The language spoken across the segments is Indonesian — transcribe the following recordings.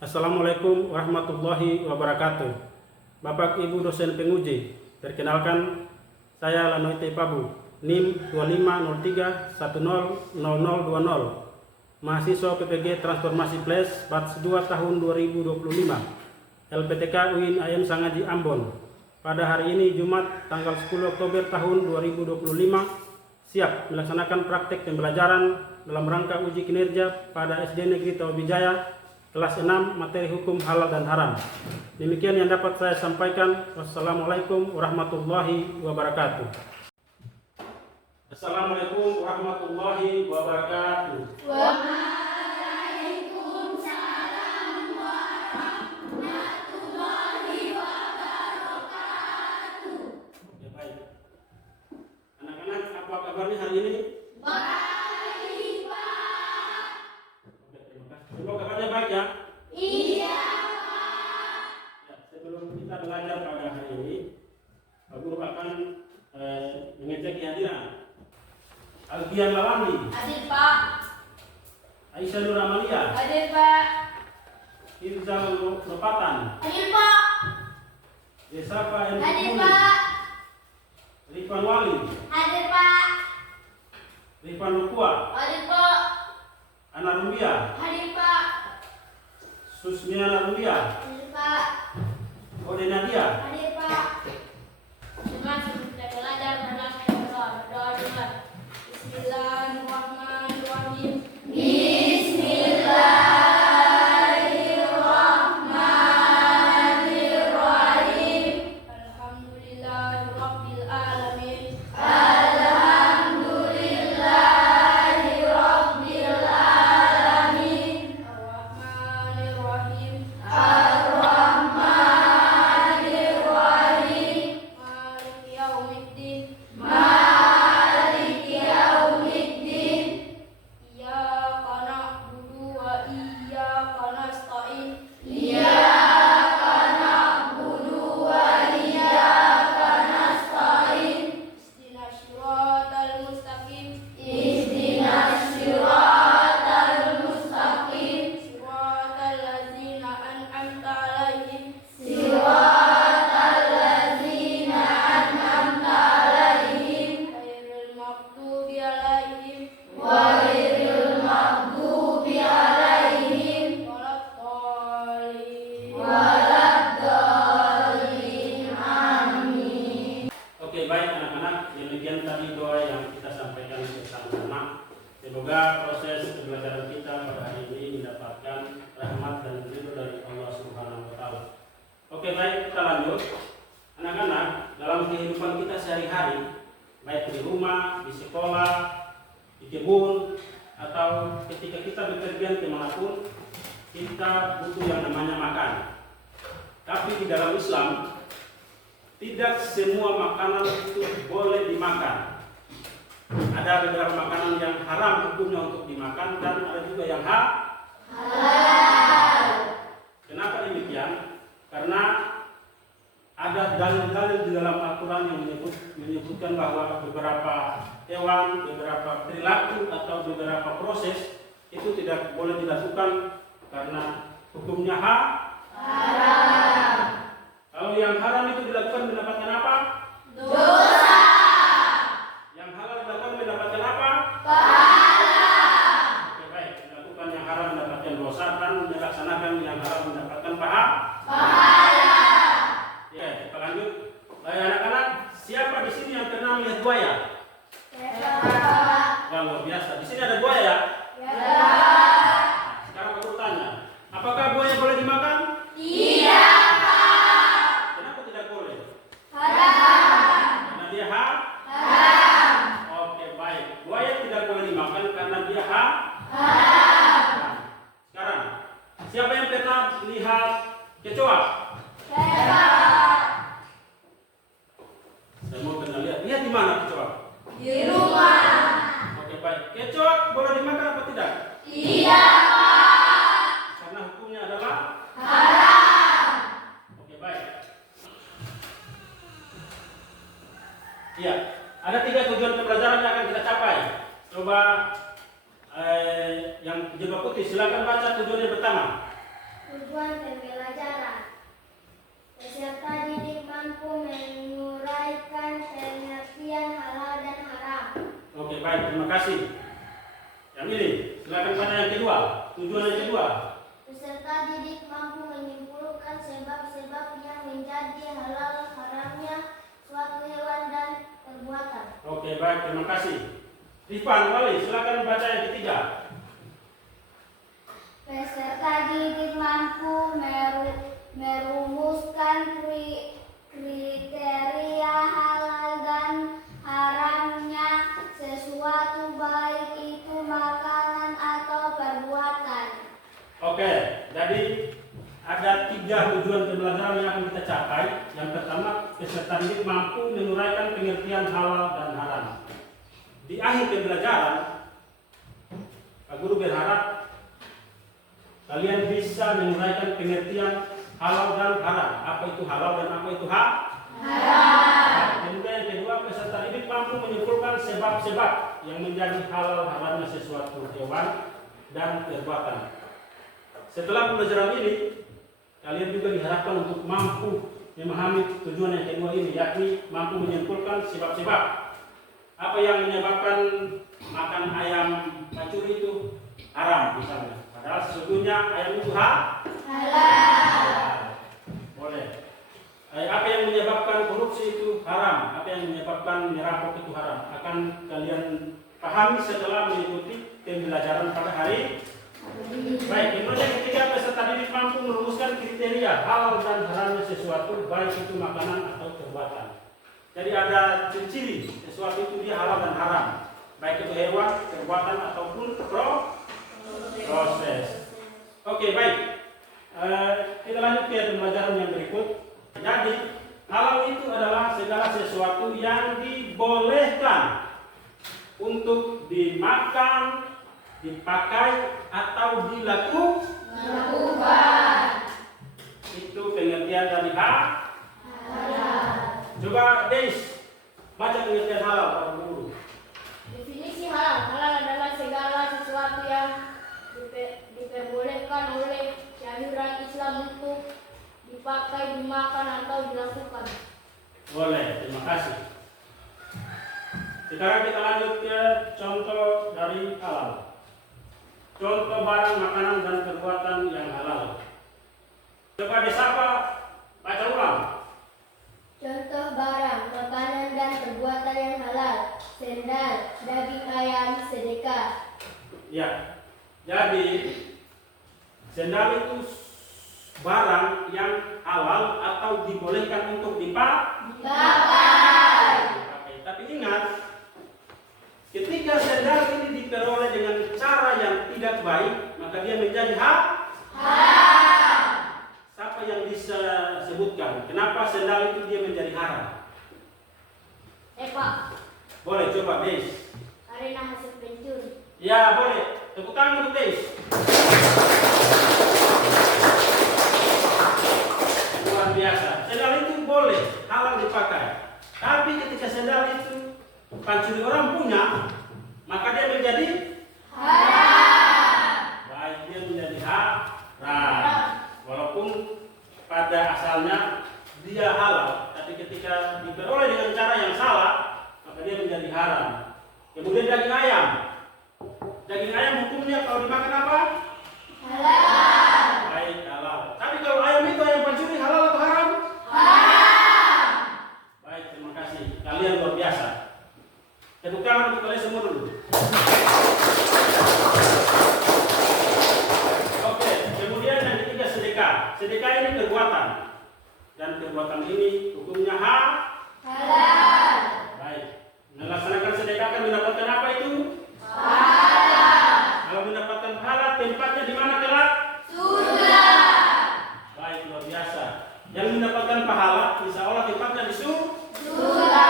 Assalamualaikum warahmatullahi wabarakatuh. Bapak Ibu dosen penguji, perkenalkan saya Lanoite Pabu, NIM 2503100020, mahasiswa PPG Transformasi Plus batch 2 tahun 2025, LPTK UIN IAIN Sangaji Ambon. Pada hari ini Jumat tanggal 10 Oktober tahun 2025 siap melaksanakan praktek pembelajaran dalam rangka uji kinerja pada SD Negeri Taubijaya kelas 6 materi hukum halal dan haram. Demikian yang dapat saya sampaikan. Wassalamualaikum warahmatullahi wabarakatuh. Assalamualaikum warahmatullahi wabarakatuh. Waalaikumsalam warahmatullahi wabarakatuh. Ya, baik. Anak-anak, apa kabarnya hari ini? Baik, Pak. Oke, terima kasih. Semua kabarnya baik ya? Iya, Pak. Ya, sebelum kita belajar pada hari ini, Pak Guru akan mengecek kehadiran. Alfian Lawandi, Hadir, Pak. Aisyah Nur Amalia, Hadir, Pak. Irzal Nopatan, Hadir, Pak. Desafa M. Hadir, Kuni, Pak. Rifan Wali, Hadir, Pak. Rifan Lukua, Hadir, Pak. Ana Rumbia, Hadir, Pak. Susmiana Rumbia, Hadir, Pak. Ode Nadia. Hadir, Pak. Dengan sebelum kita belajar berdoa dulu. Bismillahirrahmanirrahim. Bismillahirrahmanirrahim. Alhamdulillahirabbil alamin. Alhamdulillahirabbil alamin. Arrahmanirrahim. Arrahmanirrahim. Maliki yaumiddin. Maliki yaumiddin. Iyyaka na'budu wa iyyaka nasta'in. Iyyaka na'budu wa iyyaka nasta'in. Ihdinas siratal mustaqim. Ihdinas siratal mustaqim. Siratal ladzina an'amta 'alaihim. Siratal ladzina an'amta 'alaihim. Ghairil maghdubi 'alaihim. Ghairil maghdubi 'alaihim. Waladdallin. Waladdallin. Amin. Oke, baik anak-anak, demikian tadi doa yang kita sampaikan bersama-sama. Semoga proses pembelajaran kita pada hari ini mendapatkan rahmat dan ridho dari Allah Subhanahu wa taala. Oke, baik, kita lanjut. Anak-anak, dalam kehidupan kita sehari-hari, baik di rumah, di sekolah, di kebun, atau ketika kita bepergian kemanapun, kita butuh yang namanya makan. Tapi di dalam Islam, tidak semua makanan itu boleh dimakan. Ada beberapa makanan yang haram hukumnya untuk dimakan dan ada juga yang halal. Kenapa demikian? Karena ada dalil-dalil di dalam Al-Quran yang menyebutkan bahwa beberapa hewan, beberapa perilaku atau beberapa proses itu tidak boleh dilakukan karena hukumnya haram. Kalau yang haram itu dilakukan mendapatkan apa? Dosa. Yang halal dilakukan mendapatkan apa? Pahala. Oke, baik, dilakukan yang haram mendapatkan dosa dan melaksanakan yang halal mendapatkan pahala. Ya, kita lanjut. Baik anak-anak, siapa di sini yang pernah melihat buaya? Wah, luar biasa. Di sini ada buaya ya? Nah, sekarang aku tanya, apakah buaya boleh dimakan? Tidak. Kenapa tidak boleh? Haram. Karena dia Haram. Oke, baik. Buaya tidak boleh dimakan karena dia Haram. Nah, sekarang, siapa yang pernah lihat kecoa? Semua pernah lihat. Lihat di mana kecoa? Di rumah. Oke, baik. Kecoa boleh dimakan apa tidak? Tidak, Pak. Karena hukumnya adalah Haram. oke, baik. Iya, ada 3 tujuan pembelajaran yang akan kita capai. Coba yang jilbab putih, silakan baca tujuan yang pertama. Tujuan kasih. Yang ini, silakan pada yang kedua. Tujuan yang kedua. Peserta didik mampu menyimpulkan sebab-sebab yang menjadi halal haramnya suatu hewan dan perbuatan. Oke, baik, terima kasih. Rifan, Wali, silakan baca yang ketiga. Peserta didik mampu merumuskan kriteria halal dan haramnya sesuatu, baik itu makanan atau perbuatan. Oke, jadi ada 3 tujuan pembelajaran yang akan kita capai. Yang pertama, peserta didik mampu menguraikan pengertian halal dan haram. Di akhir pembelajaran, Pak Guru berharap kalian bisa menguraikan pengertian halal dan haram. Apa itu halal dan apa itu haram? Kemudian yang kedua, peserta didik mampu menyimpulkan sebab-sebab yang menjadi halal haramnya sesuatu hewan dan perbuatan. Setelah pembelajaran ini, kalian juga diharapkan untuk mampu memahami tujuan yang kedua ini, yakni mampu menyimpulkan sebab-sebab. Apa yang menyebabkan makan ayam pacuri itu haram misalnya. Padahal sesungguhnya ayam itu halal. Boleh. Apa yang menyebabkan korupsi itu haram, apa yang menyebabkan merampok itu haram, akan kalian pahami setelah mengikuti pembelajaran pada hari. Baik, kemudian ketiga, peserta didik mampu merumuskan kriteria halal dan haramnya sesuatu, baik itu makanan atau perbuatan. Jadi ada ciri sesuatu itu dia halal dan haram, baik itu hewan, perbuatan ataupun proses. Oke, baik. Kita lanjut ke pembelajaran yang berikut. Jadi halal itu adalah segala sesuatu yang dibolehkan untuk dimakan, dipakai atau dilakukan. Itu pengertian dari halal. Coba Deis baca pengertian halal Pak Guru. Definisi halal. Halal adalah segala sesuatu yang diperbolehkan oleh syariat Islam untuk dipakai, dimakan atau dilakukan. Boleh, terima kasih. Sekarang kita lanjut ke contoh dari halal. Contoh barang makanan dan perbuatan yang halal. Coba disapa, baca ulang. Contoh barang makanan dan perbuatan yang halal: sendal, daging ayam, sedekah. Ya, jadi sendal itu barang yang halal atau dibolehkan untuk dipakai. Tapi ingat, ketika sendal ini diperoleh dengan cara yang tidak baik, maka dia menjadi haram. Siapa yang bisa sebutkan kenapa sendal itu dia menjadi haram? Pak. Boleh coba Des. Karena hasil pencuri. Ya boleh. Tepuk tangan untuk Des. Luar biasa. Sendal itu boleh halal dipakai. Tapi ketika sendal itu pancuri orang punya, maka dia menjadi haram. Baik, dia menjadi haram. Walaupun pada asalnya dia halal, tapi ketika diperoleh dengan cara yang salah, maka dia menjadi haram. Kemudian daging ayam. Daging ayam hukumnya kalau dimakan apa? Halal. Baik, halal. Tapi kalau ayam itu ayam pancuri, halal atau haram? Haram. Baik, terima kasih. Kalian luar biasa. Tepuk tangan untuk kalian semua dulu. Oke, kemudian yang ketiga sedekah. Sedekah ini perbuatan. Dan perbuatan ini hukumnya halal. Baik. Melaksanakan sedekah akan mendapatkan apa itu? Pahala. Kalau mendapatkan pahala, tempatnya di mana kelak? Surga. Baik, luar biasa. Yang mendapatkan pahala, insya Allah tempatnya di surga.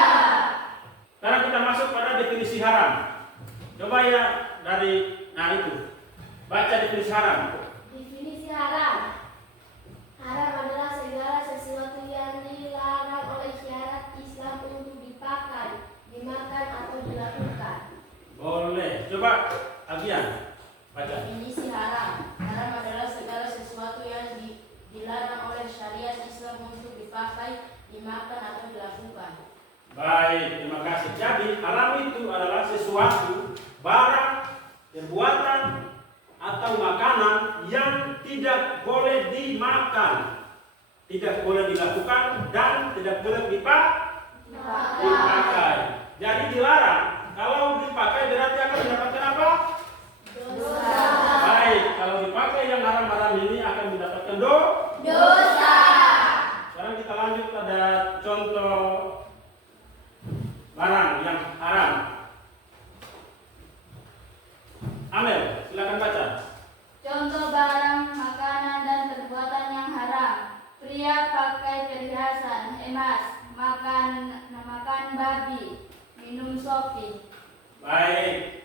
Sekarang kita masuk pada definisi haram. Coba ya dari itu. Baca definisi haram. Definisi haram. Haram adalah segala sesuatu yang dilarang oleh syariat Islam untuk dipakai, dimakan atau dilakukan. Boleh. Coba Agian baca. Definisi haram. Haram adalah segala sesuatu yang dilarang oleh syariat Islam untuk dipakai, dimakan atau dilakukan. Baik, terima kasih. Jadi haram itu adalah sesuatu barang, perbuatan, atau makanan yang tidak boleh dimakan, tidak boleh dilakukan, dan tidak boleh dipakai. Jadi dilarang. Kalau dipakai berarti akan mendapatkan apa? Dosa. Baik, kalau dipakai yang haram-haram ini akan mendapatkan Dosa. Sekarang kita lanjut pada contoh barang yang haram. Amel, silakan baca. Contoh barang, makanan, dan perbuatan yang haram. Pria pakai perhiasan emas, makan babi, minum sopi. Baik.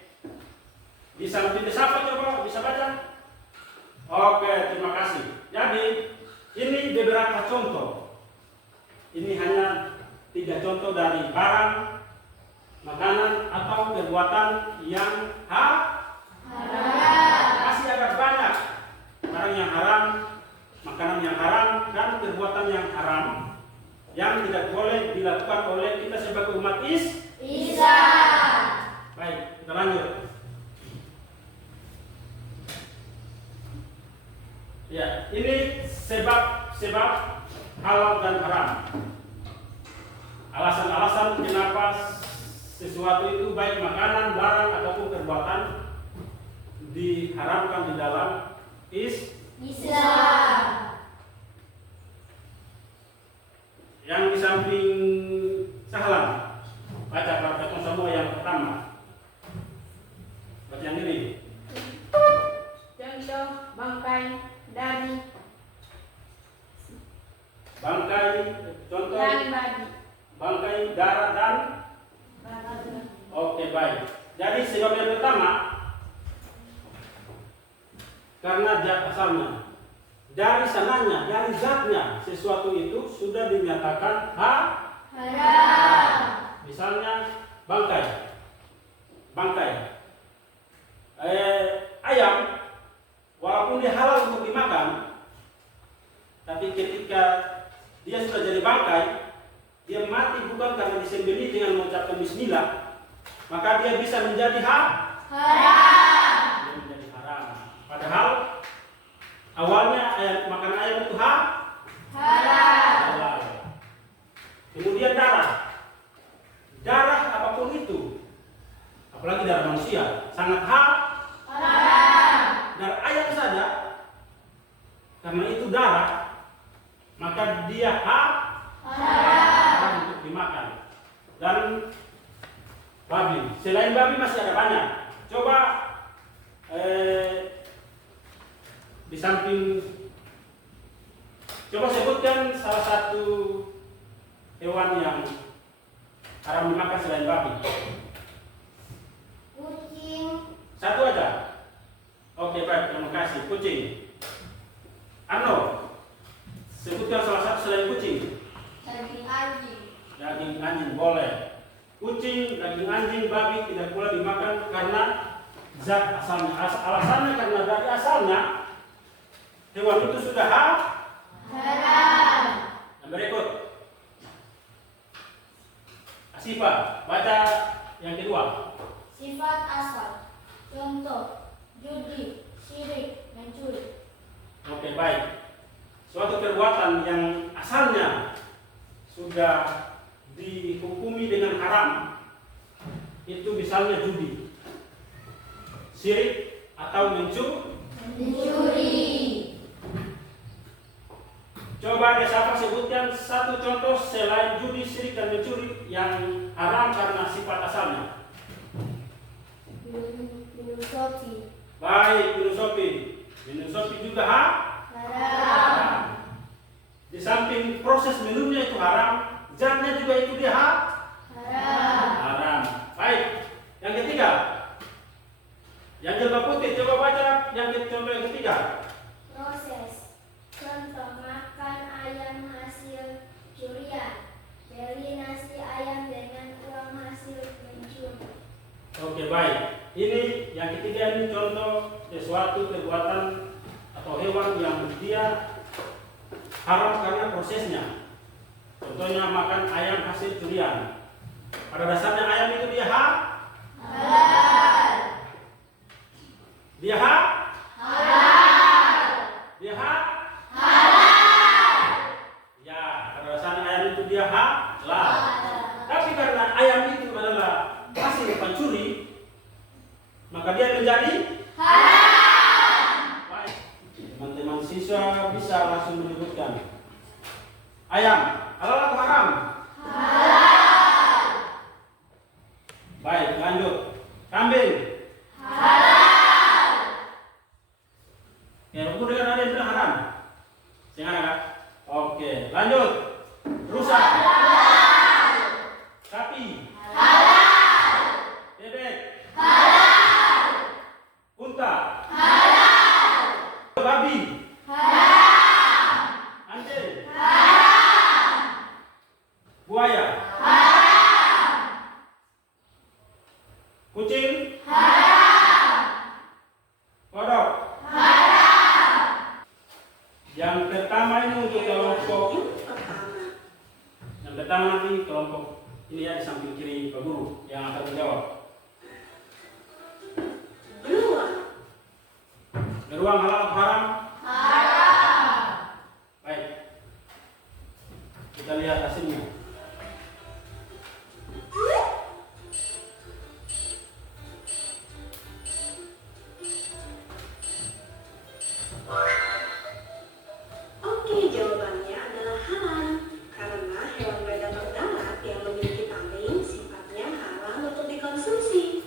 Bisa siapa coba bisa baca? Oke, terima kasih. Jadi ini beberapa contoh. Ini hanya 3 contoh dari barang, makanan, atau perbuatan yang Haram. masih agak banyak. Barang yang haram, makanan yang haram, dan perbuatan yang haram yang tidak boleh dilakukan oleh kita sebagai umat Islam. Baik, kita lanjut. Ya, ini sebab halal dan haram. Alasan-alasan kenapa sesuatu itu baik makanan, barang, ataupun perbuatan diharamkan di dalam Islam. Yang di samping Sahlan, baca prakteknya semua yang pertama. Baca yang ini. Contoh bangkai dari Bangkai, contoh babi. bangkai, darah, dan oke, baik. Jadi sebab yang pertama, karena zat asalnya, dari sananya, dari zatnya, sesuatu itu sudah dinyatakan Haram. Misalnya bangkai, ayam, walaupun dia halal untuk dimakan, tapi ketika dia sudah jadi bangkai, dia mati bukan karena disembelih dengan mengucapkan bismillah, maka dia bisa menjadi Haram. dia menjadi haram. Padahal awalnya makan ayam itu halal. Kemudian darah apapun itu, apalagi darah manusia, sangat Haram. darah ayam saja, karena itu darah, maka dia haram untuk dimakan. Dan babi, selain babi masih ada banyak. Coba di samping, coba sebutkan salah satu hewan yang haram dimakan selain babi. Kucing. Satu aja. Oke, baik, terima kasih. Kucing. Arno, sebutkan salah satu selain kucing. Daging anjing. Daging anjing boleh. Kucing, daging anjing, babi tidak boleh dimakan karena zat asalnya. Alasannya karena dari asalnya hewan itu sudah Haram. Yang berikut. Asifa, baca yang kedua. Sifat asal. Contoh: judi, syirik, mencuri. Oke, baik. Suatu perbuatan yang asalnya sudah dihukumi dengan haram, itu misalnya judi, syirik, atau Mencuri. Coba deh siapa sebutkan satu contoh selain judi, syirik, dan mencuri yang haram karena sifat asalnya. Minum kopi. Baik, minum sopi. Minum sopi juga Haram. Di samping proses minumnya itu haram, zatnya juga itu dia Haram. haram. Baik, yang ketiga. Yang jilbab putih, coba baca yang contoh yang ketiga. Proses. Contoh: makan ayam hasil curian, beli nasi ayam dengan uang hasil mencuri. Oke, baik. Ini yang ketiga, ini contoh sesuatu perbuatan atau hewan yang dia haram karena prosesnya. Contohnya makan ayam hasil curian. Pada dasarnya ayam itu dia Halal. Dia Dia Ya, pada dasarnya ayam itu dia halal. Tapi karena ayam itu adalah hasil pencuri, maka dia menjadi baik. Teman-teman siswa bisa langsung menyebutkan. Ayam halal atau haram? Baik, lanjut. Kambing ya, betul dengan ada yang bilang haram. Yang ada kan? Oke, lanjut. Rusa sapi bebek unta babi anjing buaya kucing kodok. Yang pertama ini untuk kelompok yang pertama nanti kelompok ini ya di samping kiri Pak Guru yang akan menjawab. Beruang halal atau haram? Baik, kita lihat hasilnya. Oke, jawabannya adalah halal karena hewan predator darat yang memiliki taring sifatnya halal untuk dikonsumsi.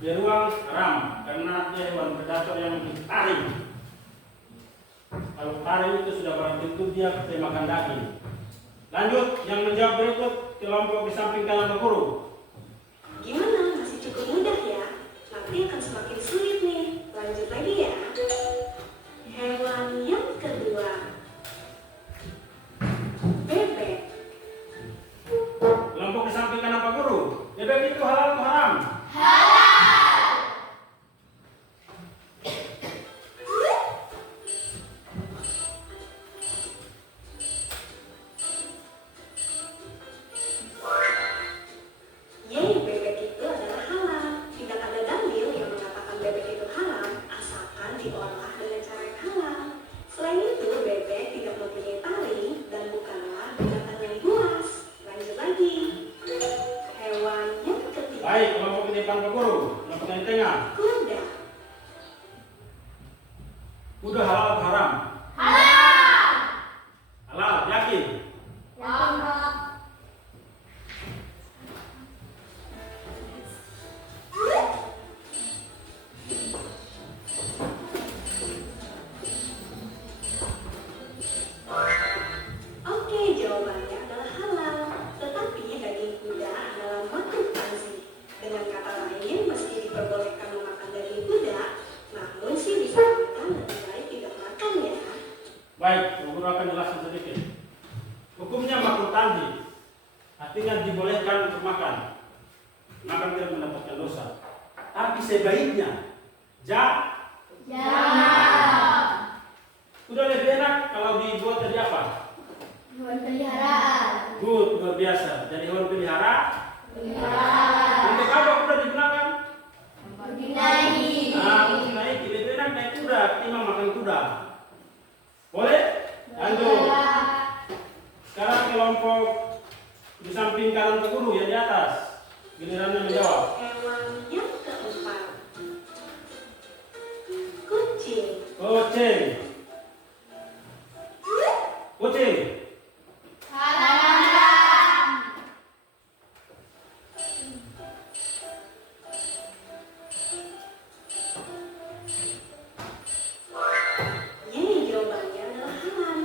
Beruang haram karena dia hewan predator yang memiliki taring. Kalau taring itu sudah barang tentu dia makan daging. Lanjut, yang menjawab berikut kelompok di samping kanan Pak Guru. Gimana? Masih cukup mudah ya? Nanti akan semakin sulit nih. Lanjut lagi ya. Hewan yang kedua, bebek. Kelompok di samping kanan Pak Guru. Bebek itu halal atau haram? Yeay, bebek itu adalah halal. Tidak ada dalil yang mengatakan bebek itu halal, asalkan diolah dengan cara yang halal. Selain itu, bebek tidak mempunyai taring dan bukanlah binatang yang buas. Lanjut lagi. Hewan yang ketiga, Baik, kelompok di depan Pak Guru. Kelompok yang di tengah. kuda. Kuda halal atau haram? Halal, yakin? Oke, jawabannya adalah halal. Tetapi daging kuda adalah makruh tanzih. Dengan kata lain, meski diperbolehkan memakan daging kuda, namun sih disarankan lebih baik tidak makan ya. Baik, Pak Guru akan jelaskan sedikit. Hukumnya makruh tanzih, artinya dibolehkan untuk makan. Makan tidak mendapatkan dosa. Tapi sebaiknya Udah lebih enak kalau dibuat dari apa? Hewan peliharaan. Good, luar biasa. Jadi hewan untuk apa kuda digunakan? Dinaiki. Untuk naik, lebih enak naik kuda ketimbang makan kuda. Boleh? Lanjut. Sekarang kelompok di samping kanan Pak Guru yang di atas. Gilirannya menjawab. Hewan yang keempat, kucing. Kucing. Kucing. Yeay, jawabannya adalah halal.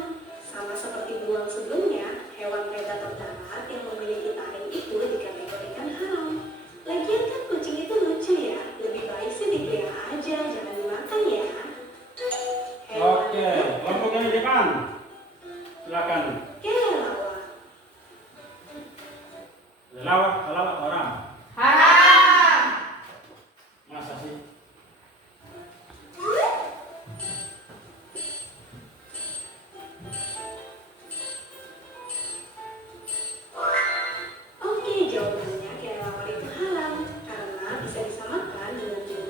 Sama seperti beruang sebelumnya, hewan predator darat yang memiliki taring itu dikategorikan haram. Lagian kan kucing itu lucu ya, lebih baik sih dipelihara aja, jangan dimakan ya. Oke, kelompok yang di depan. Silakan. Kelelawar. Lelawar, halal atau haram? Haram. Masa sih? Oke, jawabannya kelelawar itu halal karena bisa disamakan dengan binatang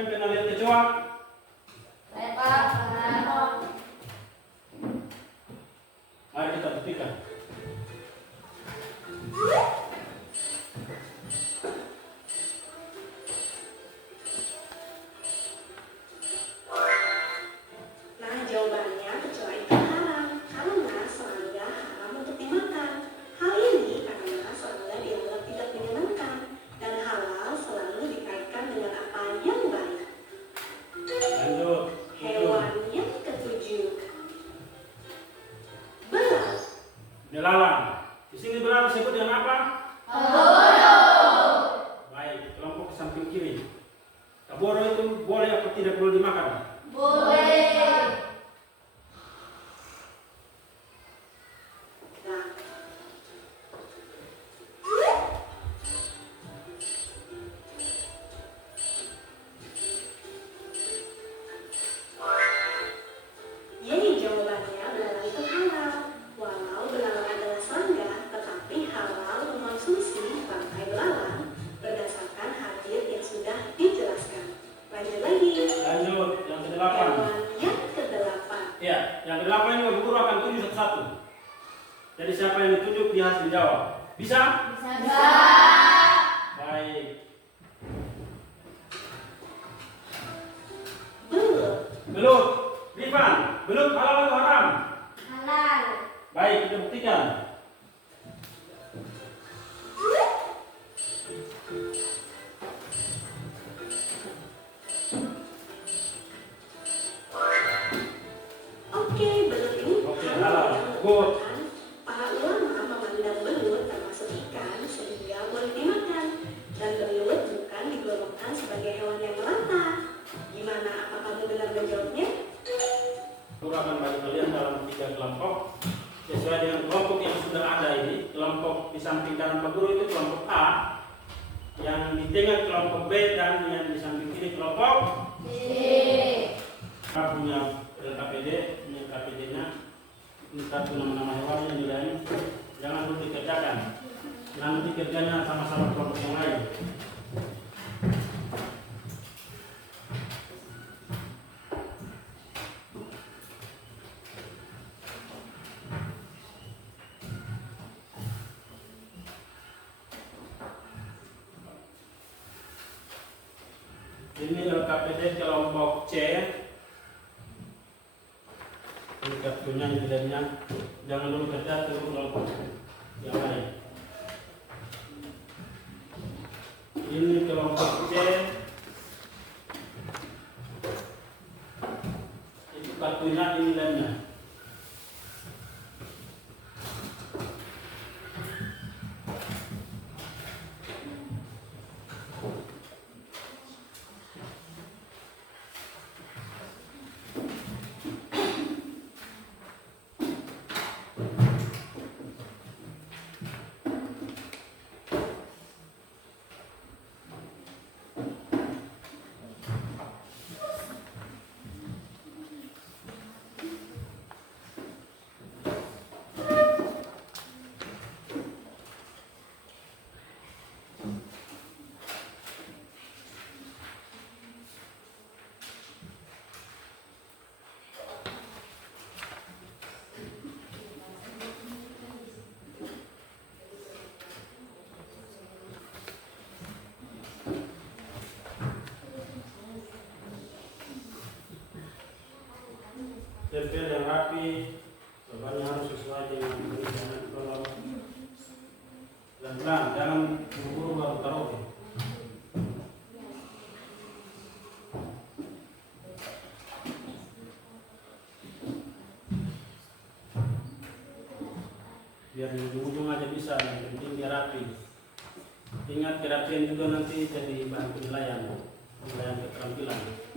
Siapa yang pernah lihat kecoa? Saya Pak. Mari kita buktikan. Nah, jawabannya kecoa itu haram karena serangga haram untuk dimakan. Hal ini karena serangga dianggap tidak menyenangkan dan halal selalu dikaitkan dengan apa yang baik. Lanjut. Hewan yang ketujuh, belang. Belalang. Di sini belalang disebut dengan apa? Baik, kelompok samping kiri. Kaboro itu boleh atau tidak boleh dimakan? Boleh. Nah, jadi jawabannya belalang itu halal. Walau belalang adalah serangga, tetapi halal mengonsumsi bangkai belalang berdasarkan hadis yang sudah dijelaskan. Lanjut lagi. Lanjut, yang kedelapan. Hewan yang kedelapan. Ya, yang kedelapan ini guru akan tunjuk satu-satu. Jadi siapa yang ditunjuk dia harus menjawab. Bisa? Bisa. Baik. Belut. Belut. Rifan, belut halal atau haram? Halal. Baik, kita buktikan. Oke, belut ini Oke, halal halal. yang Good. merupakan para ulama memandang belut termasuk ikan sehingga boleh dimakan. Dan belut bukan digolongkan sebagai hewan yang melata. Gimana? Apa kamu benar menjawabnya? Guru akan bagi kalian dalam 3 kelompok sesuai dengan kelompok yang sudah ada ini. Kelompok di samping kanan Pak Guru itu kelompok A, yang di tengah kelompok B, dan yang di samping kiri kelompok B. Kita punya KPD, punya KPD-nya. Ini satu nama-nama hewannya nilainya. Jangan dulu dikerjakan. Nanti kerjanya sama-sama kelompok yang lain. Ini LKPD kelompok C. Ini kartunya nilainya. Jangan dulu kerja turun kelompok yang lain. Ini kelompok C. Itu kartunya nilainya. Tempel yang rapi, bahannya harus sesuai dengan jangan tolong pelan-pelan, jangan buru-buru baru taruh. Biar di ujung aja bisa, yang penting dia rapi. Ingat kerapian juga nanti jadi bahan penilaian keterampilan.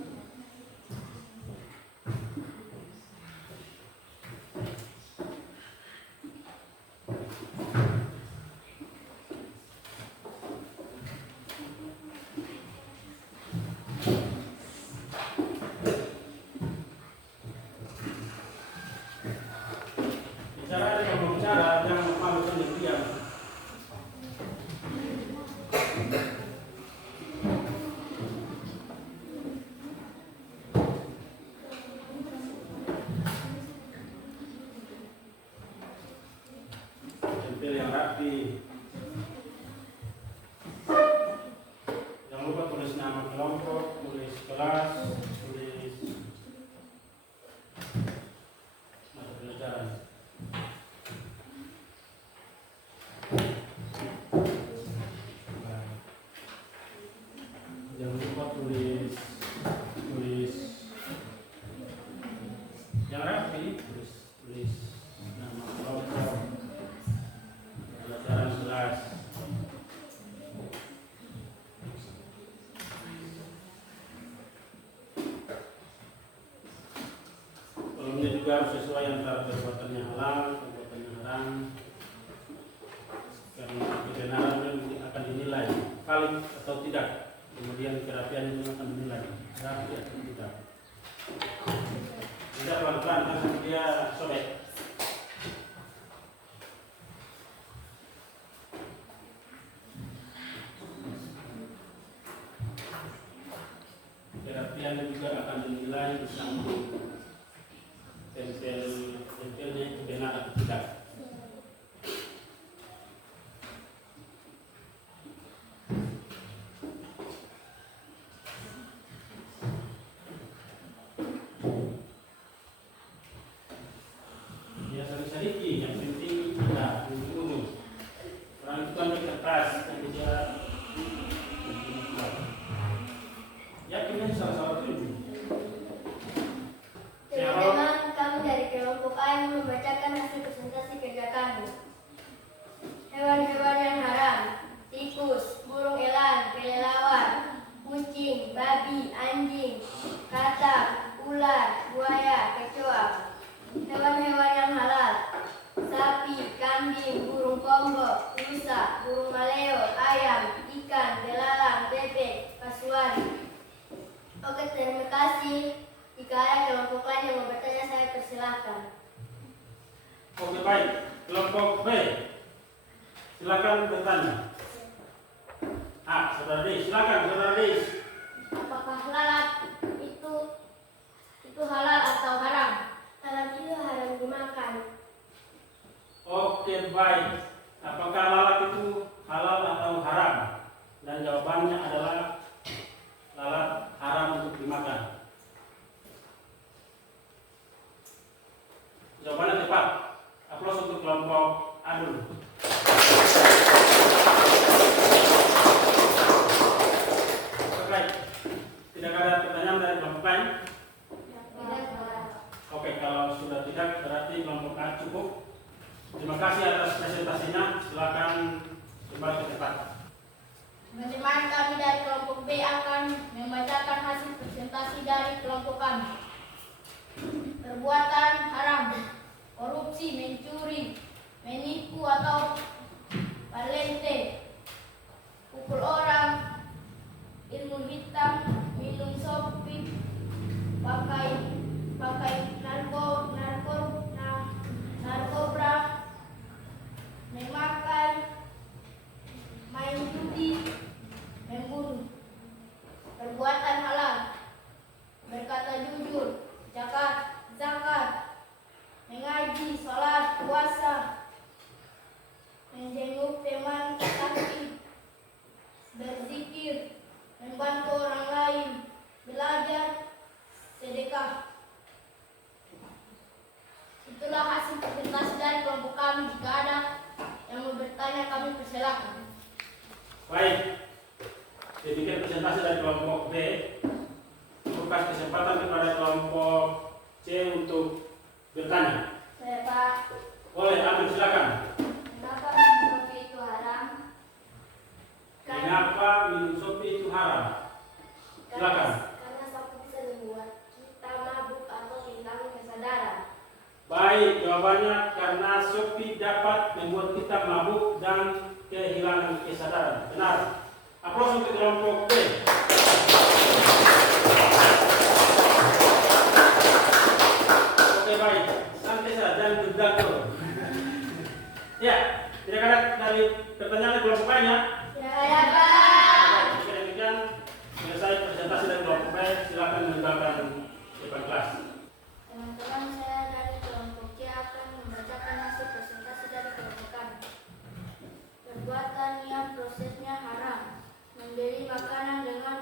Bicara ada yang berbicara, jangan malu sendiri diam. 11 tulis mata pelajaran. Jangan lupa tulis yang rapi, tulis nama kelompok pelajaran 11. Kolomnya juga harus sesuai antara perbuatannya halal, perbuatannya haram. Karena kebenaran itu akan dinilai valid atau tidak. Kemudian kerapian itu akan dinilai rapi atau tidak. Tidak pelan-pelan langsung dia sobek. Kerapian juga akan dinilai di samping tempelnya itu benar atau tidak. Sedikit, yang penting tidak urus. Orang itu ambil kertas, tapi dia yakin salah-salah tujuh. Teman-teman, kami dari kelompok A yang membacakan hasil presentasi kerja kami. Hewan-hewan yang haram: tikus, burung elang, kelelawar, kucing, babi, anjing, katak, ular, buaya, kecoa. Hewan-hewan yang halal: sapi, kambing, burung kombok, rusa, burung maleo, ayam, ikan, belalang, bebek, kasuari. Oke, terima kasih. Jika ada kelompok lain yang mau bertanya, saya persilahkan. Oke, baik. Kelompok B, silakan bertanya. Saudara Dis, silakan saudara Dis. Apakah lalat itu halal atau haram? Lalat itu haram dimakan. Oke, baik. Apakah lalat itu halal atau haram? Dan jawabannya adalah lalat haram untuk dimakan. Jawabannya tepat. Aplaus untuk kelompok A dulu. Baik. Tidak ada pertanyaan dari kelompok lain? Oke, kalau sudah tidak berarti kelompok A cukup. Terima kasih atas presentasinya. Silakan kembali ke tempat. Teman-teman, kami dari kelompok B akan membacakan hasil presentasi dari kelompok kami. Perbuatan haram: korupsi, mencuri, menipu atau parlente, pukul orang, ilmu hitam, minum sopi, pakai narkoba, memakan, main judi, membunuh. Perbuatan halal: berkata jujur, zakat, mengaji, sholat, puasa, menjenguk teman sakit, berzikir, membantu orang lain, belajar, sedekah. Itulah hasil presentasi dari kelompok kami. Jika ada yang mau bertanya, kami persilakan. Baik. Demikian presentasi dari kelompok B. Buka kesempatan kepada kelompok C untuk bertanya. Saya Pak. Boleh, ambil silakan. Kenapa minum kopi itu haram? Mengapa minum sopi itu haram? Silakan. Karena sapu bisa membuat kita mabuk atau kehilangan kesadaran. Baik, jawabannya karena sopi dapat membuat kita mabuk dan kehilangan kesadaran. Benar. Aplaus untuk kelompok B. Oke, baik. Santai saja, jangan gedang tuh. Ya, tidak ada dari pertanyaan kelompok lainnya. Ya, Pak. Jika demikian, selesai presentasi dari kelompok B. Silakan meninggalkan depan kelas. Teman-teman, saya dari kelompok C akan membacakan hasil presentasi dari kelompok kami. Perbuatan yang prosesnya haram: membeli makanan dengan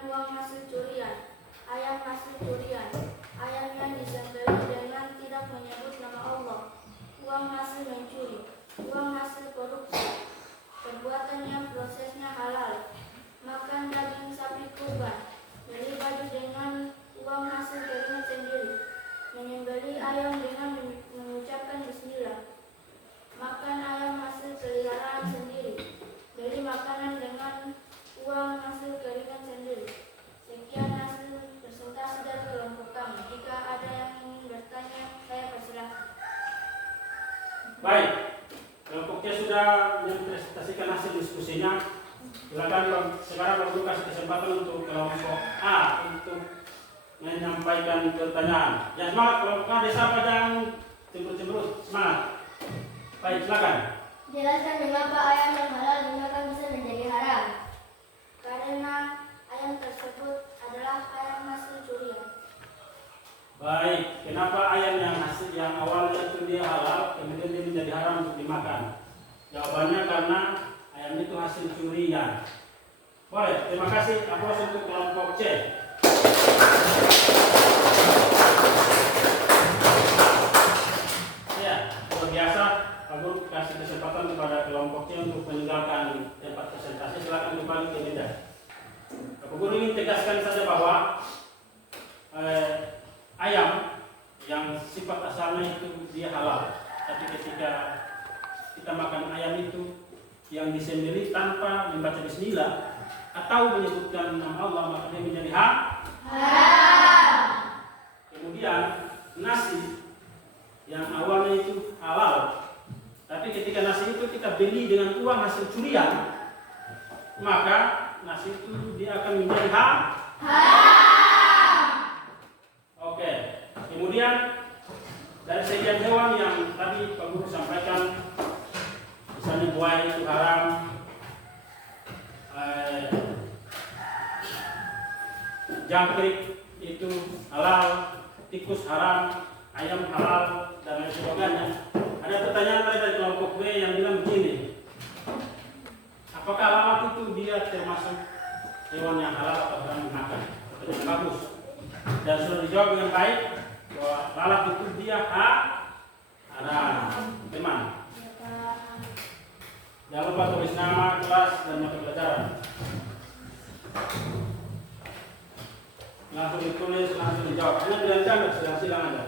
sudah mempresentasikan hasil diskusinya. Silakan sekarang Pak Guru kasih kesempatan untuk kelompok A untuk menyampaikan pertanyaan. Yang semangat kelompok A, desa Padang cemberut, semangat. Baik, silakan. Jelaskan mengapa ayam yang halal digunakan bisa menjadi haram. Karena ayam tersebut adalah ayam hasil curian. Baik, kenapa ayam yang awalnya itu dia halal, kemudian dia menjadi haram untuk dimakan? Jawabannya karena ayam itu hasil curian. Boleh, terima kasih. Aplaus untuk kelompok C. Ya, luar biasa. Pak Guru kasih kesempatan kepada kelompok C untuk meninggalkan tempat presentasi. Silakan kembali ke meja. Pak Guru ingin tegaskan saja bahwa ayam yang sifat asalnya itu dia halal, tapi ketika kita makan ayam itu yang disembelih tanpa membaca bismillah atau menyebutkan nama Allah, maka dia menjadi haram. Kemudian nasi yang awalnya itu halal, tapi ketika nasi itu kita beli dengan uang hasil curian, maka nasi itu dia akan menjadi haram. Oke, kemudian dari sekian hewan yang tadi Pak Guru sampaikan, misalnya buaya itu haram, jangkrik itu halal, tikus haram, ayam halal, dan lain sebagainya. Ada pertanyaan dari kelompok B yang bilang begini, apakah lalat itu dia termasuk hewan yang halal atau haram dimakan? Pertanyaan bagus. Dan sudah dijawab dengan baik bahwa lalat itu dia haram. Teman, jangan lupa tulis nama, kelas, dan mata pelajaran. Langsung ditulis, langsung dijawab. Hanya bilang silang aja.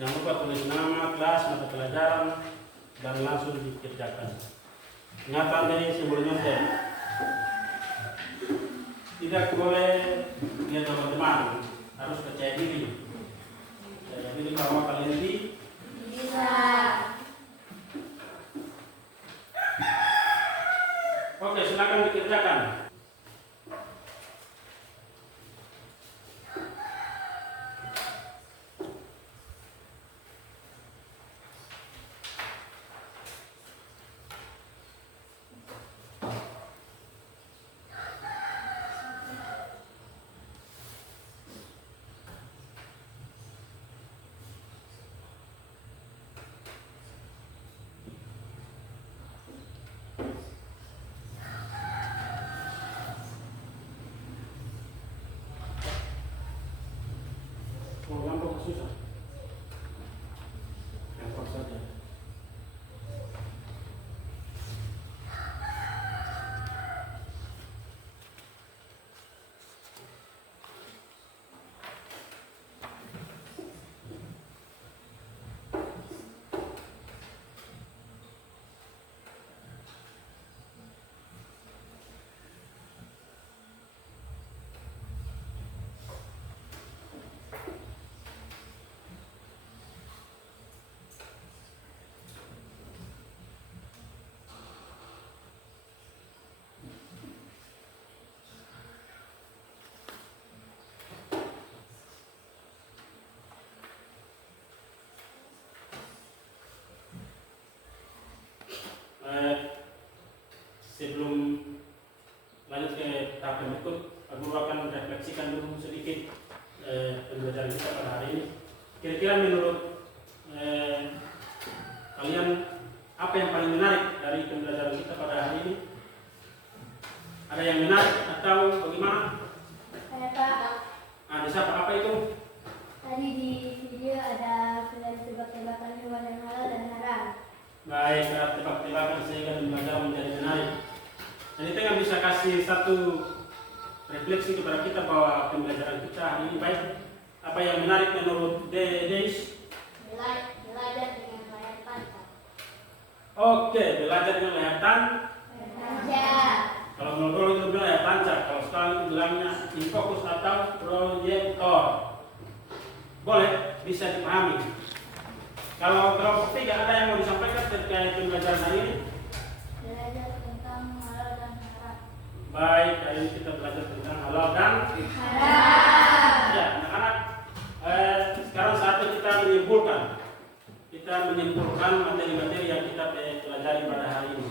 Jangan lupa tulis nama, kelas, mata pelajaran, dan langsung dikerjakan. Ingatan dari simbol nyontek. Tidak boleh lihat teman-teman, harus percaya diri. Percaya diri bahwa kalian Bisa. Oke, silakan dikerjakan. Gampang susah. Gampang saja. Sebelum lanjut ke tahap yang berikut, Pak Guru akan refleksikan dulu sedikit pembelajaran kita pada hari ini. Kira-kira menurut kalian apa yang paling menarik dari pembelajaran kita pada hari ini? Ada yang menarik atau bagaimana? Pak, Desa apa itu? tadi di video ada tebak-tebakan hewan yang halal dan haram. Baik, tebak-tebakan sehingga pembelajaran menjadi menarik. Dan itu yang bisa kasih satu refleksi kepada kita bahwa pembelajaran kita hari ini baik. Apa yang menarik menurut Denis? Belajar dengan layar tancap. Oke, belajar dengan layar Tancap. Kalau menurut fokus atau proyektor. Boleh, bisa dipahami. Kalau kelompok 3 ada yang mau disampaikan terkait pembelajaran hari ini? Belajar tentang halal dan haram. Baik, hari ini kita belajar tentang halal dan Haram. ya, anak-anak. Sekarang saatnya kita menyimpulkan. Kita menyimpulkan materi-materi yang kita pelajari pada hari ini.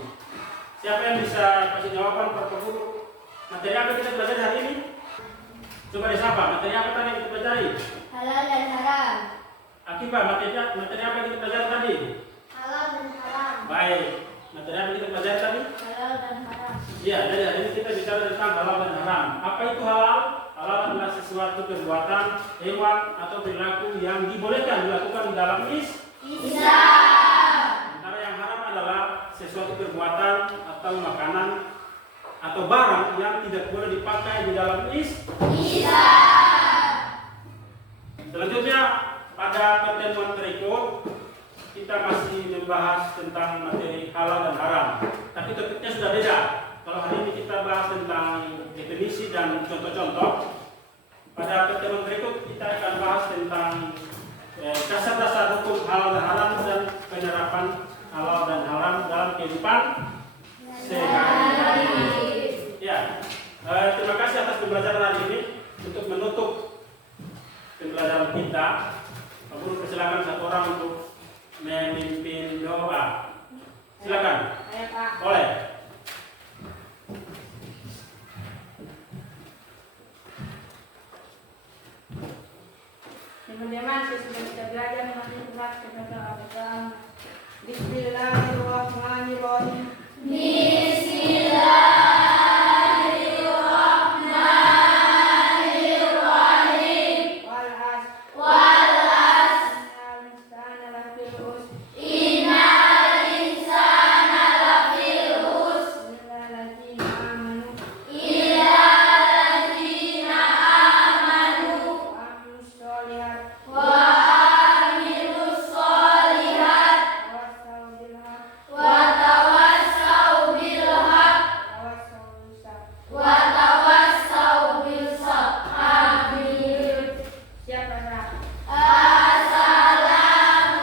Siapa yang bisa kasih jawaban per guru? Materi apa kita pelajari hari ini? Coba disapa. Materi apa tadi yang kita pelajari? Halal dan haram. Akibat materi apa yang kita pelajari tadi? Halal dan haram. Baik. Materi apa yang kita pelajari tadi? Halal dan haram. Ya, jadi hari ini kita bicara tentang halal dan haram. Apa itu halal? Halal adalah sesuatu perbuatan, hewan atau perilaku yang dibolehkan dilakukan di dalam Islam. Sementara yang haram adalah sesuatu perbuatan atau makanan atau barang yang tidak boleh dipakai di dalam Islam. Selanjutnya pada pertemuan berikut kita masih membahas tentang materi halal dan haram. Tapi topiknya sudah beda. Kalau hari ini kita bahas tentang definisi dan contoh-contoh. Pada pertemuan berikut kita akan bahas tentang dasar-dasar hukum halal dan haram dan penerapan halal dan haram dalam kehidupan sehari-hari. Ya, terima kasih atas pembelajaran hari ini. Untuk menutup pembelajaran kita, Pak Guru persilakan satu orang untuk memimpin doa. Silakan. Ayo Pak. Boleh. Teman-teman, sudah kita belajar mengenai surat kepada Al-Quran. Bismillahirrahmanirrahim. Bismillahirrahmanirrahim. Wal as. Innal insana lafil khusr. Illal ladzina amanu Illal ladzina amanu wa amilus sholihat wa amilus sholihat wa tawassau bil haqq wa tawassau bil haq wa tawassau bil sabr. wa tawassau bil sabr. Amin. Siapa Pak?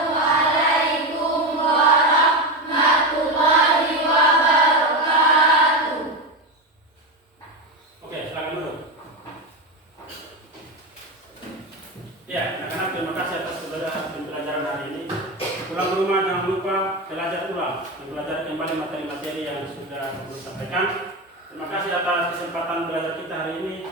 Assalamualaikum warahmatullahi wabarakatuh. Oke, silakan dulu. Ya, anak-anak terima kasih atas pembelajaran hari ini. Pulang ke rumah jangan lupa belajar ulang, mempelajari kembali materi-materi yang sudah disampaikan. Terima kasih atas kesempatan belajar kita hari ini.